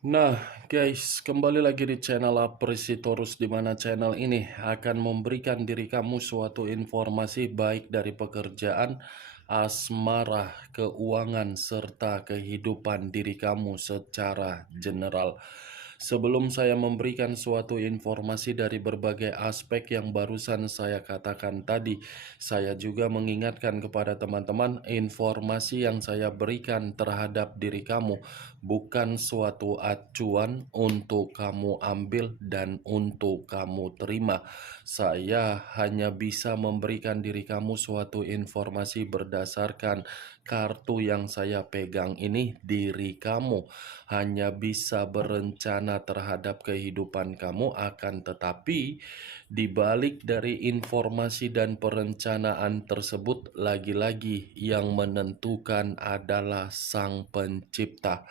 Nah, guys, kembali lagi di channel Apresitorus, di mana channel ini akan memberikan diri kamu suatu informasi baik dari pekerjaan, asmara, keuangan, serta kehidupan diri kamu secara general. Sebelum saya memberikan suatu informasi dari berbagai aspek yang barusan saya katakan tadi, saya juga mengingatkan kepada teman-teman, informasi yang saya berikan terhadap diri kamu bukan suatu acuan untuk kamu ambil dan untuk kamu terima. Saya hanya bisa memberikan diri kamu suatu informasi berdasarkan kartu yang saya pegang ini. Diri kamu hanya bisa berencana terhadap kehidupan kamu, akan tetapi di balik dari informasi dan perencanaan tersebut, lagi-lagi yang menentukan adalah Sang Pencipta.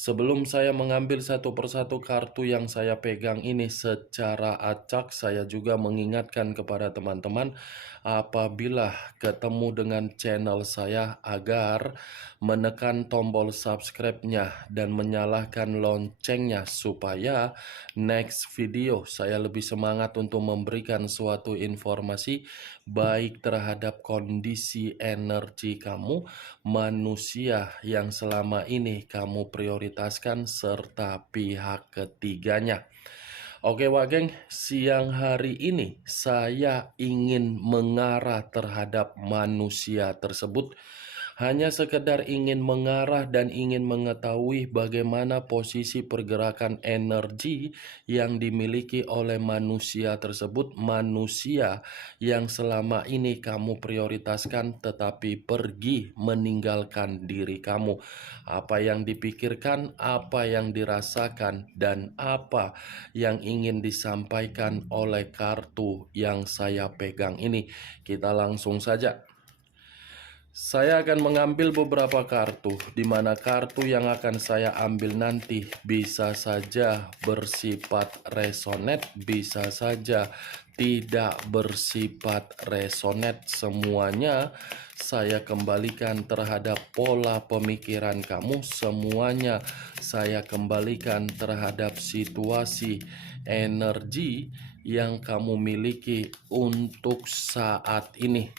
Sebelum saya mengambil satu persatu kartu yang saya pegang ini secara acak, saya juga mengingatkan kepada teman-teman apabila ketemu dengan channel saya agar menekan tombol subscribe-nya dan menyalakan loncengnya supaya next video saya lebih semangat untuk memberikan suatu informasi baik terhadap kondisi energi kamu, manusia yang selama ini kamu prioritaskan, serta pihak ketiganya. Oke Wak Geng, siang hari ini saya ingin mengarah terhadap manusia tersebut. Hanya sekedar ingin mengarah dan ingin mengetahui bagaimana posisi pergerakan energi yang dimiliki oleh manusia tersebut. Manusia yang selama ini kamu prioritaskan tetapi pergi meninggalkan diri kamu. Apa yang dipikirkan, apa yang dirasakan, dan apa yang ingin disampaikan oleh kartu yang saya pegang ini. Kita langsung saja. Saya akan mengambil beberapa kartu, di mana kartu yang akan saya ambil nanti bisa saja bersifat resonate, bisa saja tidak bersifat resonate. Semuanya saya kembalikan terhadap pola pemikiran kamu, semuanya saya kembalikan terhadap situasi energi yang kamu miliki untuk saat ini.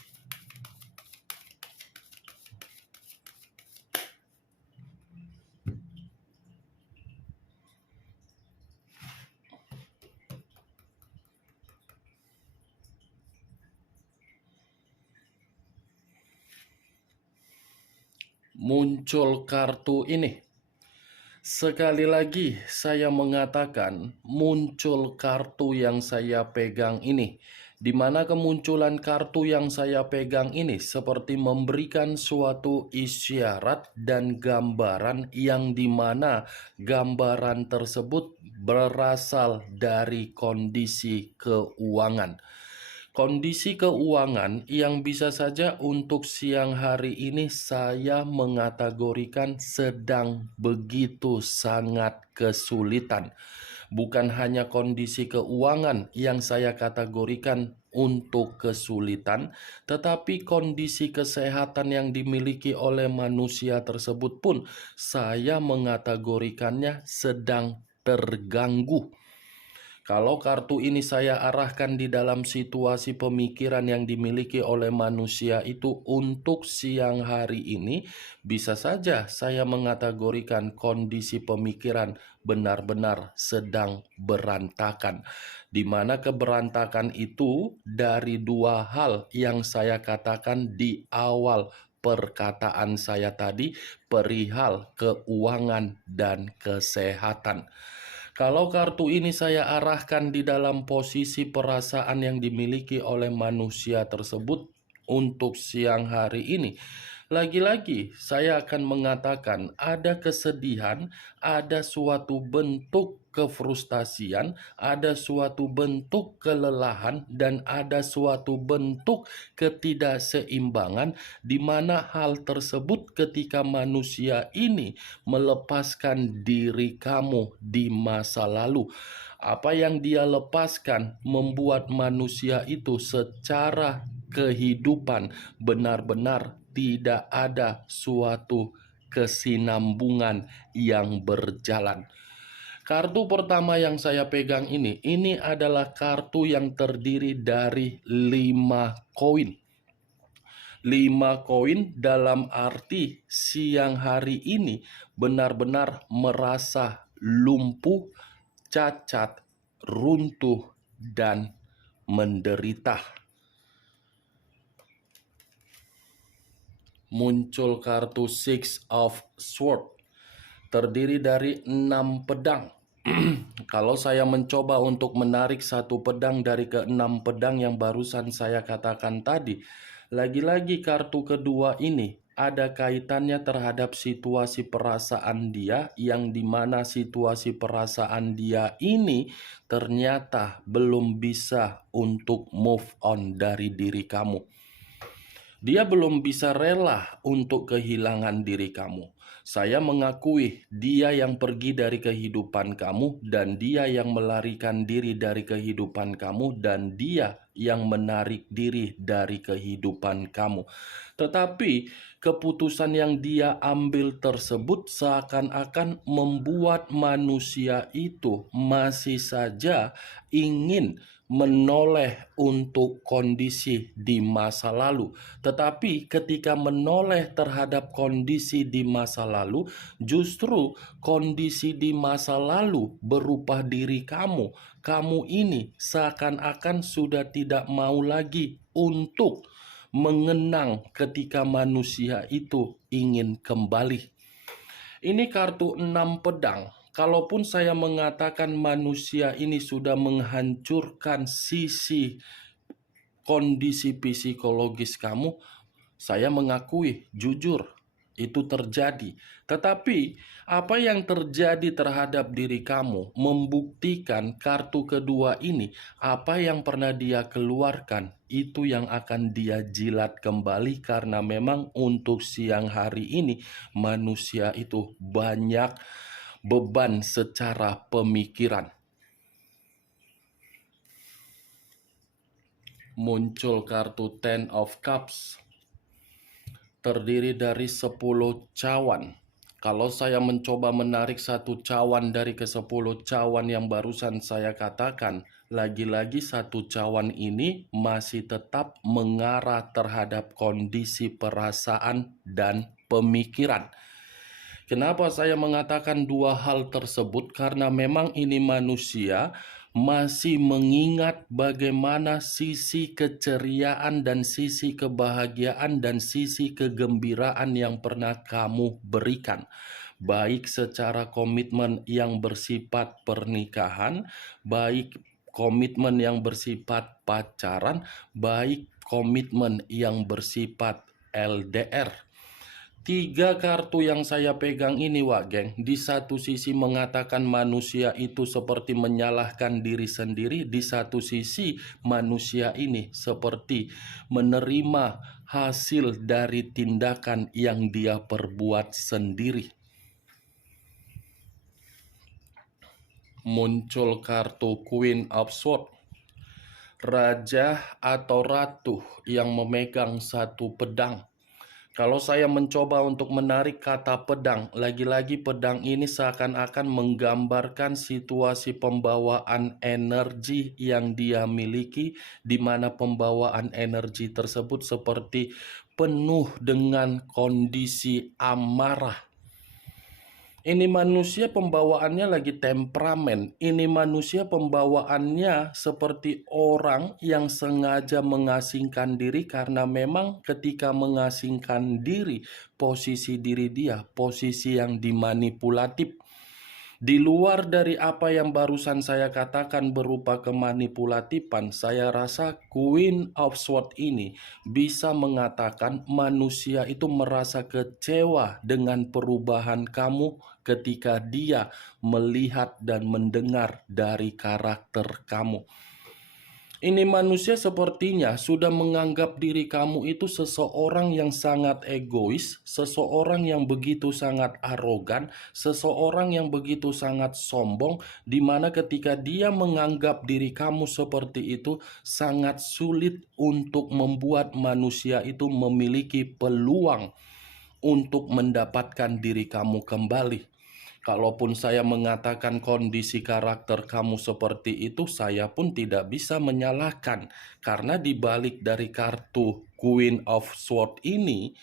Muncul kartu ini. Sekali lagi saya mengatakan muncul kartu yang saya pegang ini, di mana kemunculan kartu yang saya pegang ini seperti memberikan suatu isyarat dan gambaran yang dimana gambaran tersebut berasal dari kondisi keuangan. Kondisi keuangan yang bisa saja untuk siang hari ini saya mengategorikan sedang begitu sangat kesulitan. Bukan hanya kondisi keuangan yang saya kategorikan untuk kesulitan, tetapi kondisi kesehatan yang dimiliki oleh manusia tersebut pun saya mengategorikannya sedang terganggu. Kalau kartu ini saya arahkan di dalam situasi pemikiran yang dimiliki oleh manusia itu untuk siang hari ini, bisa saja saya mengategorikan kondisi pemikiran benar-benar sedang berantakan. Di mana keberantakan itu dari dua hal yang saya katakan di awal perkataan saya tadi, perihal keuangan dan kesehatan. Kalau kartu ini saya arahkan di dalam posisi perasaan yang dimiliki oleh manusia tersebut untuk siang hari ini, lagi-lagi saya akan mengatakan ada kesedihan, ada suatu bentuk kefrustasian, ada suatu bentuk kelelahan, dan ada suatu bentuk ketidakseimbangan, di mana hal tersebut ketika manusia ini melepaskan diri kamu di masa lalu. Apa yang dia lepaskan membuat manusia itu secara kehidupan benar-benar tidak ada suatu kesinambungan yang berjalan. Kartu pertama yang saya pegang ini adalah kartu yang terdiri dari 5 koin. 5 koin dalam arti siang hari ini benar-benar merasa lumpuh, cacat, runtuh, dan menderita. Muncul kartu Six of Swords, terdiri dari 6 pedang. Kalau saya mencoba untuk menarik satu pedang dari ke-6 pedang yang barusan saya katakan tadi, lagi-lagi kartu kedua ini ada kaitannya terhadap situasi perasaan dia, yang dimana situasi perasaan dia ini ternyata belum bisa untuk move on dari diri kamu. Dia belum bisa rela untuk kehilangan diri kamu. Saya mengakui dia yang pergi dari kehidupan kamu, dan dia yang melarikan diri dari kehidupan kamu, dan dia yang menarik diri dari kehidupan kamu. Tetapi keputusan yang dia ambil tersebut seakan-akan membuat manusia itu masih saja ingin menoleh untuk kondisi di masa lalu. Tetapi ketika menoleh terhadap kondisi di masa lalu, justru kondisi di masa lalu berupa diri kamu. Kamu ini seakan-akan sudah tidak mau lagi untuk mengenang ketika manusia itu ingin kembali. Ini kartu 6 pedang. Kalaupun saya mengatakan manusia ini sudah menghancurkan sisi kondisi psikologis kamu, saya mengakui jujur itu terjadi. Tetapi apa yang terjadi terhadap diri kamu membuktikan kartu kedua ini, apa yang pernah dia keluarkan itu yang akan dia jilat kembali, karena memang untuk siang hari ini manusia itu banyak beban secara pemikiran. Muncul kartu Ten of Cups, terdiri dari 10 cawan. Kalau saya mencoba menarik satu cawan dari ke-10 cawan yang barusan saya katakan, lagi-lagi satu cawan ini masih tetap mengarah terhadap kondisi perasaan dan pemikiran. Kenapa saya mengatakan dua hal tersebut? Karena memang ini manusia masih mengingat bagaimana sisi keceriaan dan sisi kebahagiaan dan sisi kegembiraan yang pernah kamu berikan. Baik secara komitmen yang bersifat pernikahan, baik komitmen yang bersifat pacaran, baik komitmen yang bersifat LDR. 3 kartu yang saya pegang ini, Wak Geng, di satu sisi mengatakan manusia itu seperti menyalahkan diri sendiri, di satu sisi manusia ini seperti menerima hasil dari tindakan yang dia perbuat sendiri. Muncul kartu Queen of Swords, raja atau ratu yang memegang satu pedang. Kalau saya mencoba untuk menarik kata pedang, lagi-lagi pedang ini seakan-akan menggambarkan situasi pembawaan energi yang dia miliki, di mana pembawaan energi tersebut seperti penuh dengan kondisi amarah. Ini manusia pembawaannya lagi temperamen. Ini manusia pembawaannya seperti orang yang sengaja mengasingkan diri, karena memang ketika mengasingkan diri, posisi diri dia, posisi yang dimanipulatif. Di luar dari apa yang barusan saya katakan berupa kemanipulatifan, saya rasa Queen of Swords ini bisa mengatakan manusia itu merasa kecewa dengan perubahan kamu ketika dia melihat dan mendengar dari karakter kamu. Ini manusia sepertinya sudah menganggap diri kamu itu seseorang yang sangat egois, seseorang yang begitu sangat arogan, seseorang yang begitu sangat sombong, di mana ketika dia menganggap diri kamu seperti itu, sangat sulit untuk membuat manusia itu memiliki peluang untuk mendapatkan diri kamu kembali. Kalaupun saya mengatakan kondisi karakter kamu seperti itu, saya pun tidak bisa menyalahkan. Karena di balik dari kartu Queen of Swords ini,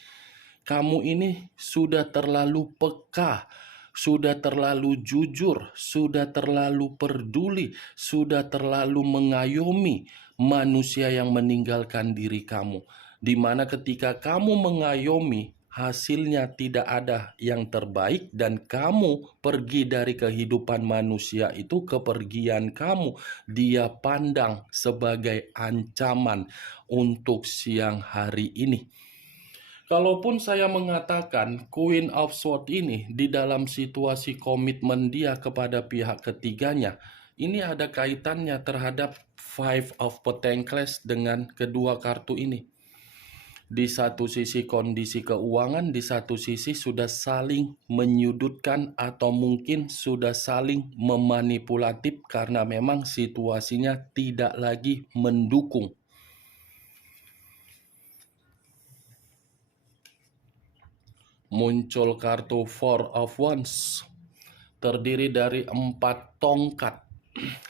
kamu ini sudah terlalu peka, sudah terlalu jujur, sudah terlalu peduli, sudah terlalu mengayomi manusia yang meninggalkan diri kamu. Di mana ketika kamu mengayomi, hasilnya tidak ada yang terbaik dan kamu pergi dari kehidupan manusia itu, kepergian kamu dia pandang sebagai ancaman untuk siang hari ini. Kalaupun saya mengatakan Queen of Swords ini di dalam situasi komitmen dia kepada pihak ketiganya, ini ada kaitannya terhadap Five of Pentacles dengan kedua kartu ini. Di satu sisi kondisi keuangan, di satu sisi sudah saling menyudutkan atau mungkin sudah saling memanipulatif karena memang situasinya tidak lagi mendukung. Muncul kartu Four of Wands, terdiri dari 4 tongkat.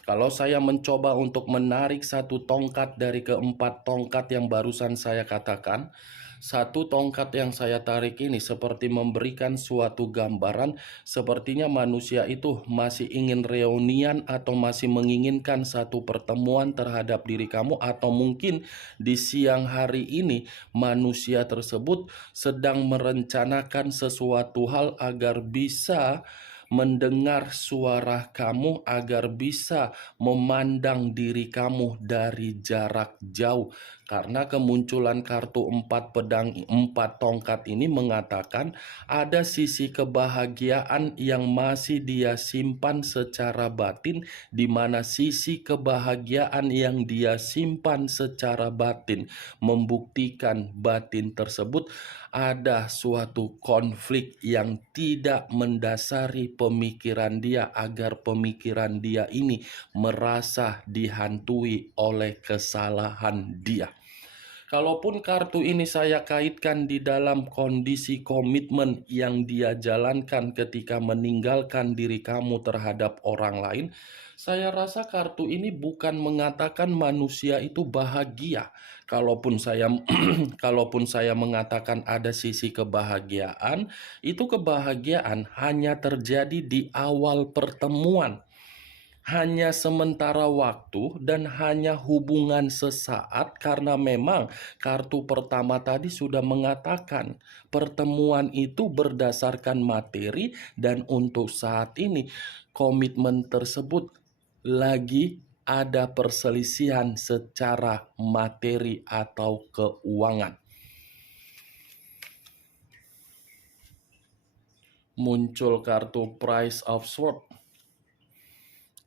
Kalau saya mencoba untuk menarik satu tongkat dari keempat tongkat yang barusan saya katakan, satu tongkat yang saya tarik ini seperti memberikan suatu gambaran, sepertinya manusia itu masih ingin reunian atau masih menginginkan satu pertemuan terhadap diri kamu, atau mungkin di siang hari ini manusia tersebut sedang merencanakan sesuatu hal agar bisa mendengar suara kamu, agar bisa memandang diri kamu dari jarak jauh. Karena kemunculan kartu 4 pedang 4 tongkat ini mengatakan ada sisi kebahagiaan yang masih dia simpan secara batin, di mana sisi kebahagiaan yang dia simpan secara batin membuktikan batin tersebut ada suatu konflik yang tidak mendasari pemikiran dia, agar pemikiran dia ini merasa dihantui oleh kesalahan dia. Kalaupun kartu ini saya kaitkan di dalam kondisi komitmen yang dia jalankan ketika meninggalkan diri kamu terhadap orang lain, saya rasa kartu ini bukan mengatakan manusia itu bahagia. Kalaupun saya kalaupun saya mengatakan ada sisi kebahagiaan, itu kebahagiaan hanya terjadi di awal pertemuan, hanya sementara waktu dan hanya hubungan sesaat, karena memang kartu pertama tadi sudah mengatakan pertemuan itu berdasarkan materi, dan untuk saat ini komitmen tersebut lagi ada perselisihan secara materi atau keuangan. Muncul kartu Price of Swords,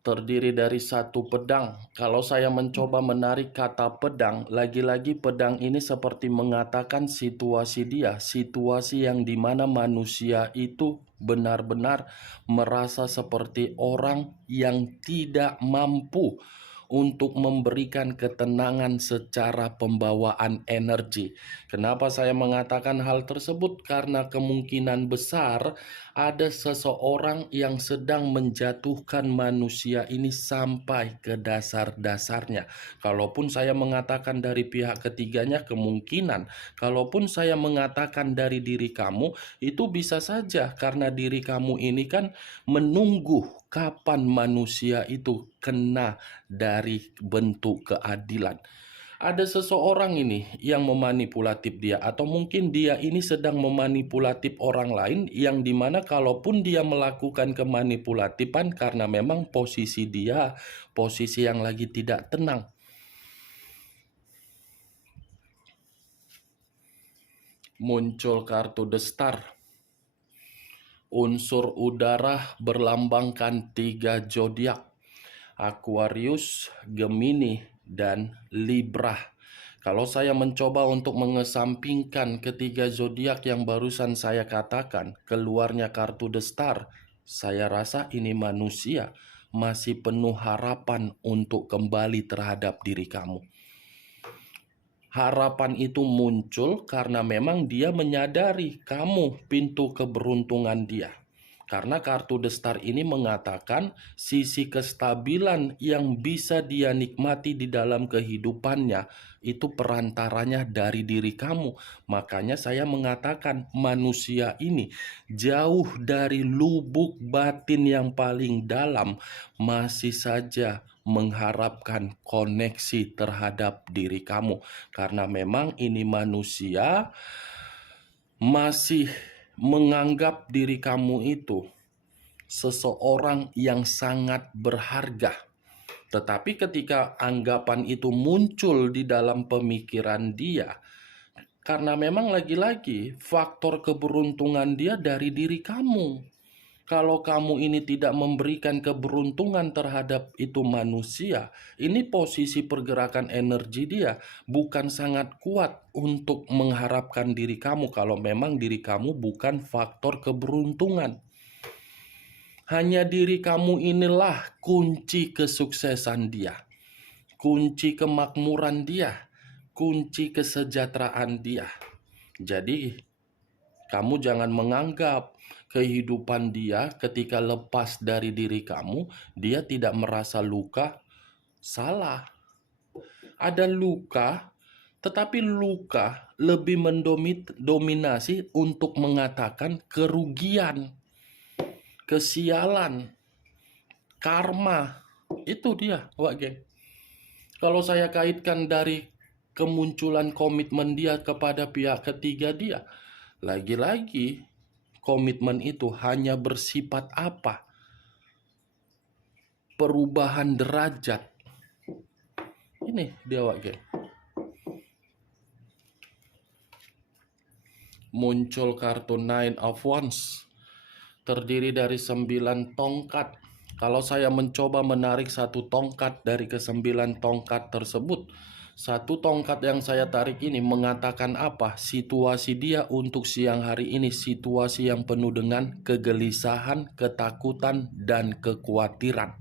terdiri dari satu pedang. Kalau saya mencoba menarik kata pedang, lagi-lagi pedang ini seperti mengatakan situasi dia, situasi yang dimana manusia itu benar-benar merasa seperti orang yang tidak mampu untuk memberikan ketenangan secara pembawaan energi. Kenapa saya mengatakan hal tersebut? Karena kemungkinan besar ada seseorang yang sedang menjatuhkan manusia ini sampai ke dasar-dasarnya. Kalaupun saya mengatakan dari pihak ketiganya, kemungkinan kalaupun saya mengatakan dari diri kamu, itu bisa saja karena diri kamu ini kan menunggu kapan manusia itu kena dari bentuk keadilan. Ada seseorang ini yang memanipulatif dia, atau mungkin dia ini sedang memanipulatif orang lain, yang dimana kalaupun dia melakukan kemanipulatifan karena memang posisi dia posisi yang lagi tidak tenang. Muncul kartu The Star. Unsur udara berlambangkan 3 zodiak: Aquarius, Gemini, dan Libra. Kalau saya mencoba untuk mengesampingkan ketiga zodiak yang barusan saya katakan, keluarnya kartu The Star, saya rasa ini manusia masih penuh harapan untuk kembali terhadap diri kamu. Harapan itu muncul karena memang dia menyadari kamu pintu keberuntungan dia. Karena kartu The Star ini mengatakan sisi kestabilan yang bisa dia nikmati di dalam kehidupannya itu perantaranya dari diri kamu. Makanya saya mengatakan manusia ini jauh dari lubuk batin yang paling dalam masih saja mengharapkan koneksi terhadap diri kamu. Karena memang ini manusia masih menganggap diri kamu itu seseorang yang sangat berharga. Tetapi ketika anggapan itu muncul di dalam pemikiran dia, karena memang lagi-lagi faktor keberuntungan dia dari diri kamu. Kalau kamu ini tidak memberikan keberuntungan terhadap itu manusia, ini posisi pergerakan energi dia bukan sangat kuat untuk mengharapkan diri kamu kalau memang diri kamu bukan faktor keberuntungan. Hanya diri kamu inilah kunci kesuksesan dia, kunci kemakmuran dia, kunci kesejahteraan dia. Jadi, kamu jangan menganggap kehidupan dia ketika lepas dari diri kamu, dia tidak merasa luka. Salah. Ada luka, tetapi luka lebih mendominasi untuk mengatakan kerugian, kesialan, karma. Itu dia, Wak Geng. Kalau saya kaitkan dari kemunculan komitmen dia kepada pihak ketiga dia, lagi-lagi komitmen itu hanya bersifat apa? Perubahan derajat. Ini dia, Wak Geng. Muncul kartu Nine of Wands. Terdiri dari 9 tongkat. Kalau saya mencoba menarik satu tongkat dari ke-9 tongkat tersebut, satu tongkat yang saya tarik ini mengatakan apa? Situasi dia untuk siang hari ini, situasi yang penuh dengan kegelisahan, ketakutan, dan kekhawatiran.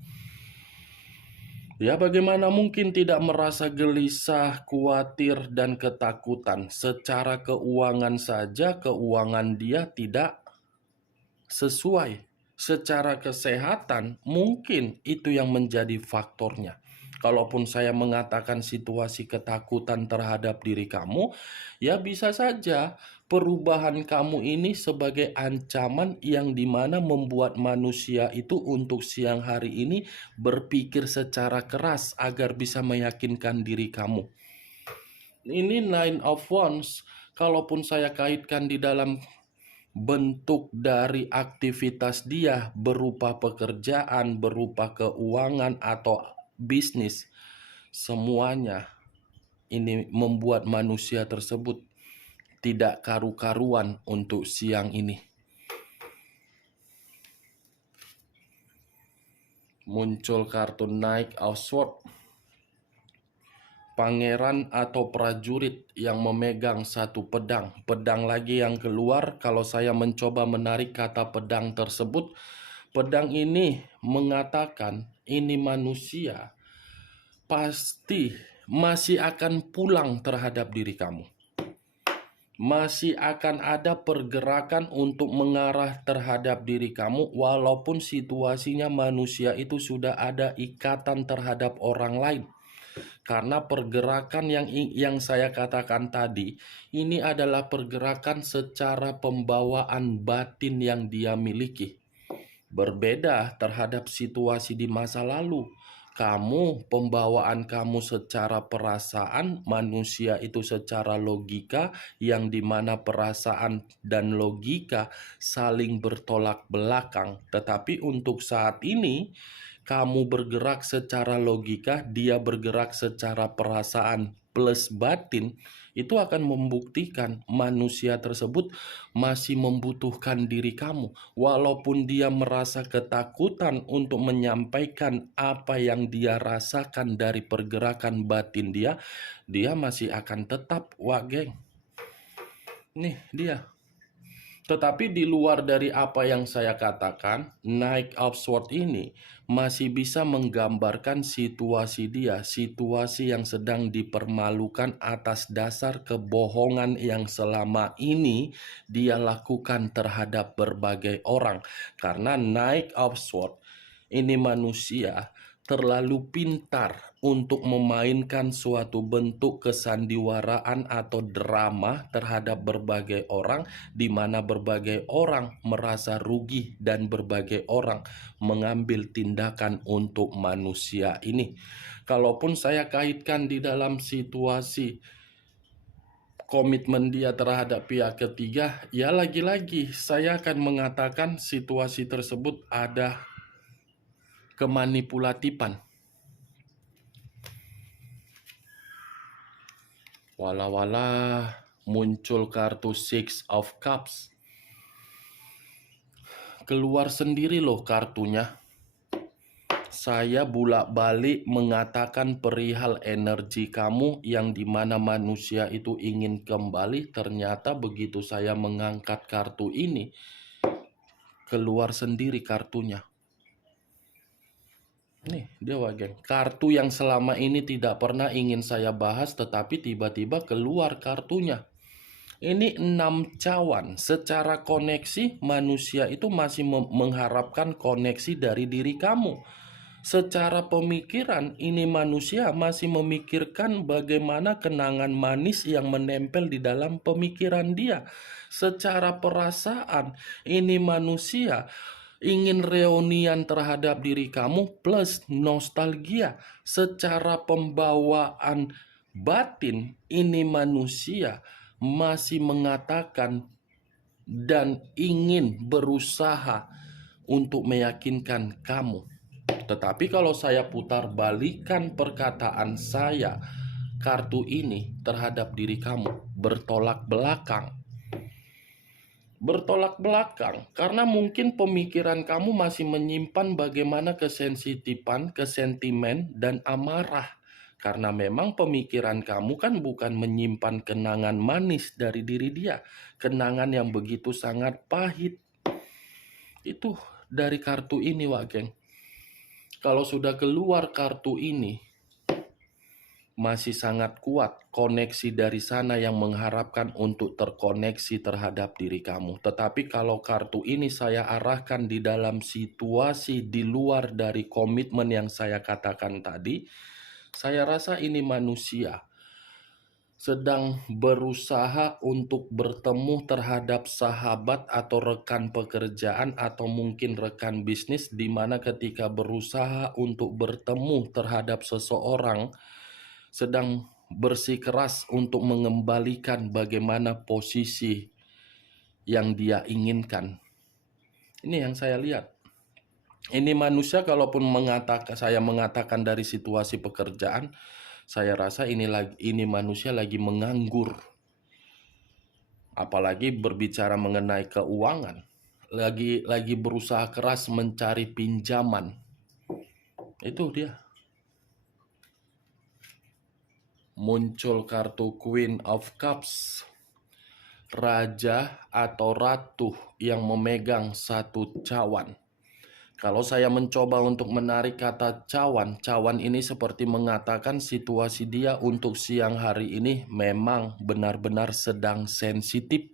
Ya, bagaimana mungkin tidak merasa gelisah, khawatir, dan ketakutan? Secara keuangan saja, keuangan dia tidak sesuai. Secara kesehatan, mungkin itu yang menjadi faktornya. Kalaupun saya mengatakan situasi ketakutan terhadap diri kamu, ya bisa saja perubahan kamu ini sebagai ancaman yang dimana membuat manusia itu untuk siang hari ini berpikir secara keras agar bisa meyakinkan diri kamu. Ini Nine of Wands, kalaupun saya kaitkan di dalam bentuk dari aktivitas dia berupa pekerjaan, berupa keuangan atau bisnis, semuanya ini membuat manusia tersebut tidak karu-karuan untuk siang ini. Muncul kartu Knight of Swords. Pangeran atau prajurit yang memegang satu pedang. Pedang lagi yang keluar. Kalau saya mencoba menarik kata pedang tersebut, pedang ini mengatakan ini manusia pasti masih akan pulang terhadap diri kamu. Masih akan ada pergerakan untuk mengarah terhadap diri kamu, walaupun situasinya manusia itu sudah ada ikatan terhadap orang lain. Karena pergerakan yang saya katakan tadi, ini adalah pergerakan secara pembawaan batin yang dia miliki. Berbeda terhadap situasi di masa lalu. Pembawaan kamu secara perasaan, manusia itu secara logika, yang dimana perasaan dan logika saling bertolak belakang. Tetapi untuk saat ini, kamu bergerak secara logika, dia bergerak secara perasaan plus batin, itu akan membuktikan manusia tersebut masih membutuhkan diri kamu. Walaupun dia merasa ketakutan untuk menyampaikan apa yang dia rasakan dari pergerakan batin dia masih akan tetap, Wak Geng. Nih dia. Tetapi di luar dari apa yang saya katakan, Knight of Swords ini masih bisa menggambarkan situasi dia, situasi yang sedang dipermalukan atas dasar kebohongan yang selama ini dia lakukan terhadap berbagai orang. Karena Knight of Swords ini manusia terlalu pintar untuk memainkan suatu bentuk kesandiwaraan atau drama terhadap berbagai orang, di mana berbagai orang merasa rugi dan berbagai orang mengambil tindakan untuk manusia ini. Kalaupun saya kaitkan di dalam situasi komitmen dia terhadap pihak ketiga, ya lagi-lagi saya akan mengatakan situasi tersebut ada kemanipulatifan. Walah-walah, muncul kartu Six of Cups. Keluar sendiri loh kartunya. Saya bolak-balik mengatakan perihal energi kamu yang dimana manusia itu ingin kembali. Ternyata begitu saya mengangkat kartu ini, keluar sendiri kartunya. Nih, dia geng. Kartu yang selama ini tidak pernah ingin saya bahas, tetapi tiba-tiba keluar kartunya. Ini 6 cawan. Secara koneksi, manusia itu masih mengharapkan koneksi dari diri kamu. Secara pemikiran, ini manusia masih memikirkan bagaimana kenangan manis yang menempel di dalam pemikiran dia. Secara perasaan, ini manusia ingin reunian terhadap diri kamu plus nostalgia. Secara pembawaan batin, ini manusia masih mengatakan dan ingin berusaha untuk meyakinkan kamu. Tetapi kalau saya putar balikan perkataan saya, kartu ini terhadap diri kamu bertolak belakang. Bertolak belakang karena mungkin pemikiran kamu masih menyimpan bagaimana kesensitifan, kesentimen, dan amarah. Karena memang pemikiran kamu kan bukan menyimpan kenangan manis dari diri dia, kenangan yang begitu sangat pahit. Itu dari kartu ini, Wak Geng. Kalau sudah keluar kartu ini, masih sangat kuat koneksi dari sana yang mengharapkan untuk terkoneksi terhadap diri kamu. Tetapi kalau kartu ini saya arahkan di dalam situasi di luar dari komitmen yang saya katakan tadi, saya rasa ini manusia sedang berusaha untuk bertemu terhadap sahabat atau rekan pekerjaan atau mungkin rekan bisnis, di mana ketika berusaha untuk bertemu terhadap seseorang sedang bersikeras untuk mengembalikan bagaimana posisi yang dia inginkan. Ini yang saya lihat. Ini manusia kalaupun saya mengatakan dari situasi pekerjaan, saya rasa ini manusia lagi menganggur. Apalagi berbicara mengenai keuangan, lagi berusaha keras mencari pinjaman. Itu dia. Muncul kartu Queen of Cups, raja atau ratu yang memegang satu cawan. Kalau saya mencoba untuk menarik kata cawan, cawan ini seperti mengatakan situasi dia untuk siang hari ini memang benar-benar sedang sensitif.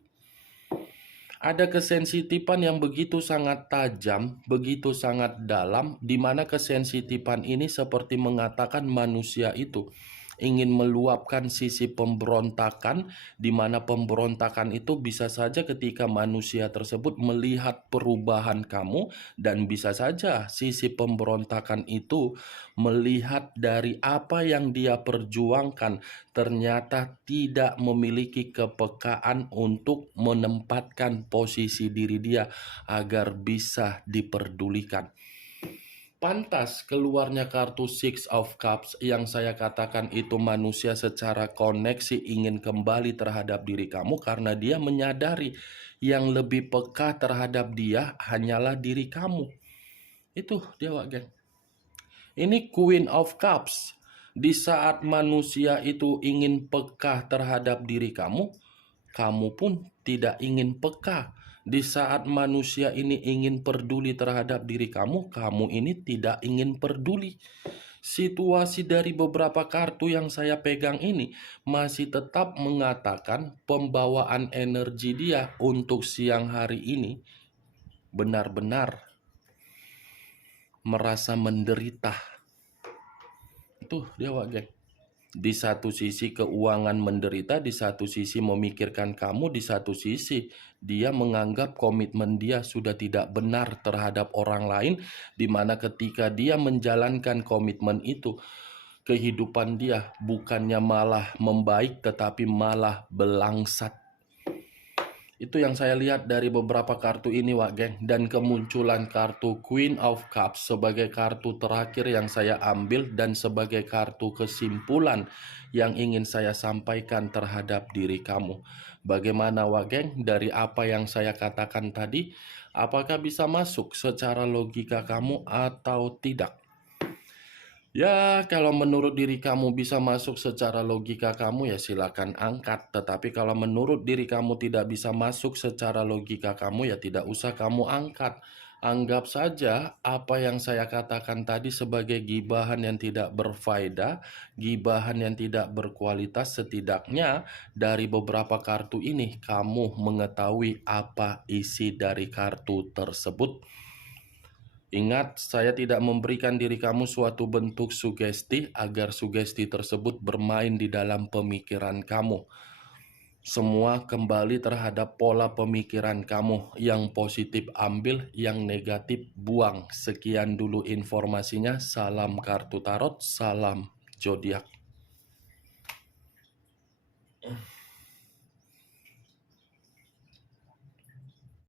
Ada kesensitifan yang begitu sangat tajam, begitu sangat dalam, di mana kesensitifan ini seperti mengatakan manusia itu ingin meluapkan sisi pemberontakan, di mana pemberontakan itu bisa saja ketika manusia tersebut melihat perubahan kamu, dan bisa saja sisi pemberontakan itu melihat dari apa yang dia perjuangkan ternyata tidak memiliki kepekaan untuk menempatkan posisi diri dia agar bisa diperdulikan. Pantas keluarnya kartu Six of Cups yang saya katakan itu manusia secara koneksi ingin kembali terhadap diri kamu karena dia menyadari yang lebih peka terhadap dia hanyalah diri kamu. Itu dia, Wak Geng. Ini Queen of Cups. Di saat manusia itu ingin peka terhadap diri kamu, kamu pun tidak ingin peka. Di saat manusia ini ingin peduli terhadap diri kamu, kamu ini tidak ingin peduli. Situasi dari beberapa kartu yang saya pegang ini masih tetap mengatakan pembawaan energi dia untuk siang hari ini benar-benar merasa menderita. Tuh dia Wak geng. Di satu sisi keuangan menderita, di satu sisi memikirkan kamu, di satu sisi dia menganggap komitmen dia sudah tidak benar terhadap orang lain, di mana ketika dia menjalankan komitmen itu, kehidupan dia bukannya malah membaik tetapi malah belangsat. Itu yang saya lihat dari beberapa kartu ini Wak geng. Dan kemunculan kartu Queen of Cups sebagai kartu terakhir yang saya ambil dan sebagai kartu kesimpulan yang ingin saya sampaikan terhadap diri kamu. Bagaimana Wak geng dari apa yang saya katakan tadi? Apakah bisa masuk secara logika kamu atau tidak? Ya, kalau menurut diri kamu bisa masuk secara logika kamu ya silakan angkat. Tetapi kalau menurut diri kamu tidak bisa masuk secara logika kamu ya tidak usah kamu angkat. Anggap saja apa yang saya katakan tadi sebagai gibahan yang tidak berfaedah, gibahan yang tidak berkualitas. Setidaknya dari beberapa kartu ini kamu mengetahui apa isi dari kartu tersebut. Ingat, saya tidak memberikan diri kamu suatu bentuk sugesti agar sugesti tersebut bermain di dalam pemikiran kamu. Semua kembali terhadap pola pemikiran kamu. Yang positif ambil, yang negatif buang. Sekian dulu informasinya. Salam kartu tarot, salam zodiak.